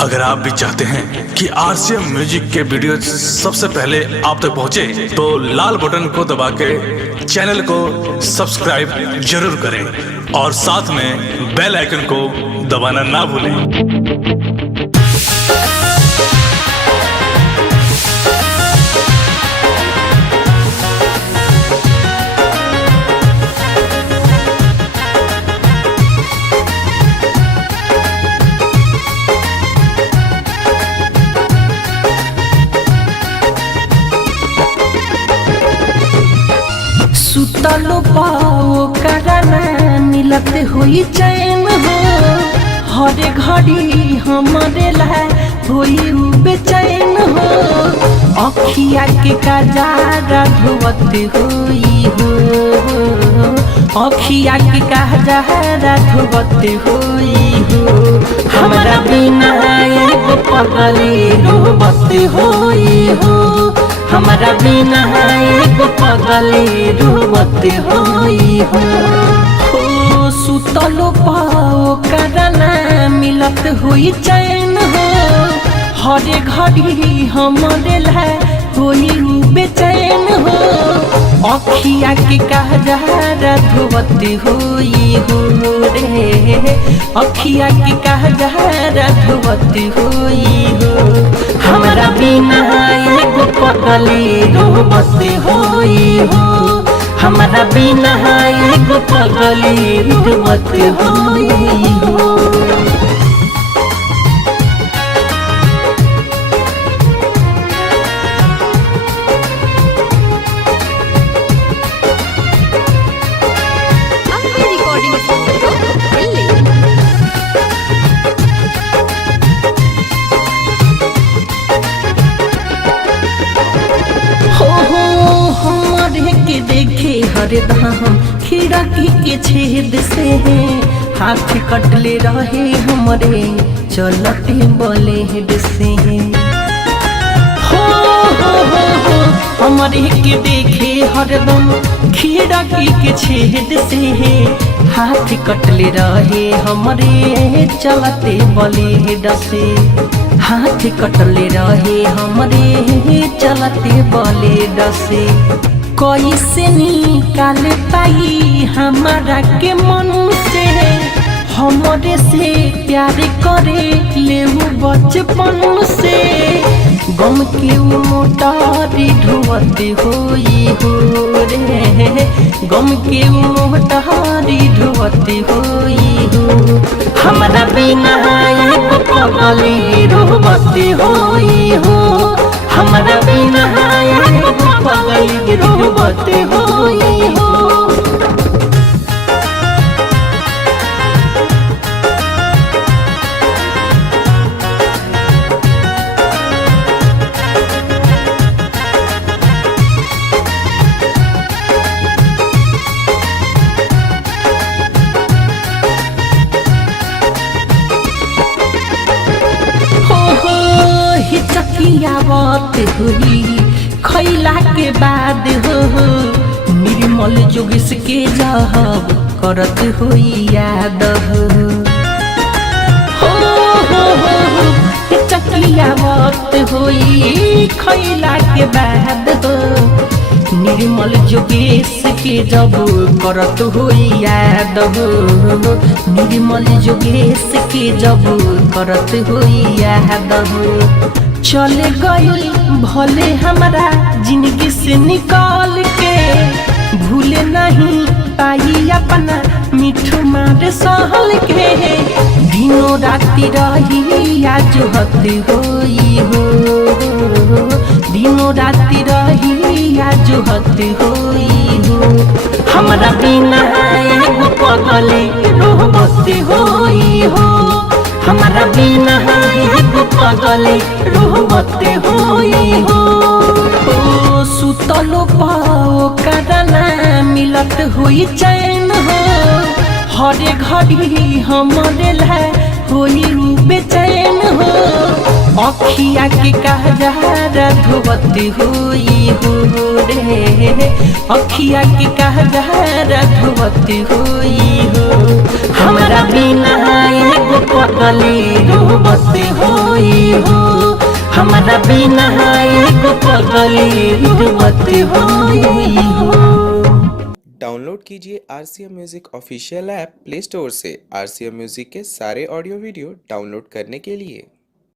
अगर आप भी चाहते हैं कि आरसीएम म्यूजिक के वीडियो सबसे पहले आप तक पहुंचे, तो लाल बटन को दबा के चैनल को सब्सक्राइब जरूर करें और साथ में बेल आइकन को दबाना ना भूलें। सुतलो पाओ करना मिलत हुई चैन हो, हरे घड़ी हमारे लाए हुई बेचैन हो। अखिया के कजारा धोवत हुई हो, अखिया के कजारा धोवत हुई हो। हमारा बिना एगो पगली रोवत हुई हो, हमारा बिना एगो पगली रोवत होई हो। सुतलो पाओ करना मिलत हुई चैन हो, हरे घड़ी हमारे लाए हुई बेचैन हो। अखिया के कजारा धोवत हुई हो रे, अखिया के कजारा धोवत हुई हो। हमारा बिना एगो पगली रोवत होई हो, हमारा बिना एगो पगली रोवत होई हो। के देखे हरदम खिड़की के छेद से हाथ कटले रहे हमरे चलते ब्लेड से। हो हमरे के देखे हरदम खिड़की के छेद से हाथ कटले रहे हमरे चलते ब्लेड से। हाथ कटले रहे हमरे चलते ब्लेड से। कैसे निकाल पाई हमारा के मन से, हमरे से प्यार करे ले बचपन से। गम के मोटारी ढोवत होई हो रे, गम के मोटारी ढोवत होई हो। हमारा बिना एगो पगली रोवत होई हो, हमारा बिना एगो पगली रोवत होई हो। हिचकियावत हुई खैला के बाद हो, निर्मल जोगिस के जहब करत हुई याद हो। हिचकियावत हुई खैला के बाद हो, निर्मल जोगेश के जब करत हुई याद हो। निर्मल जोगेश के जब करत हुई याद हो। चले गई भले हमारा जिंदगी से निकाल के, भूले नहीं पाई अपना मिठू मार सहल के। दिनों राती रही आज हद होई हो, दिनों राती रही आज हद होई हो। हमारा बिना एगो पगली रोवत होई हो, हमारा बिना एगो पगली रोवत होई हो। सुतलो पाओ करना मिलत हुई चैन हो, हरे घड़ी हमारे लाए हुई बेचैन हो। अखिया के कजारा धोवत हुई हो रे, अखिया के कजारा धोवत हुई हो। हमारा बिना एगो पगली रोवत हो। हमारा बिना एगो पगली रुवत होई हो। डाउनलोड कीजिए RCM music official app play store से। RCM म्यूजिक के सारे ऑडियो वीडियो डाउनलोड करने के लिए।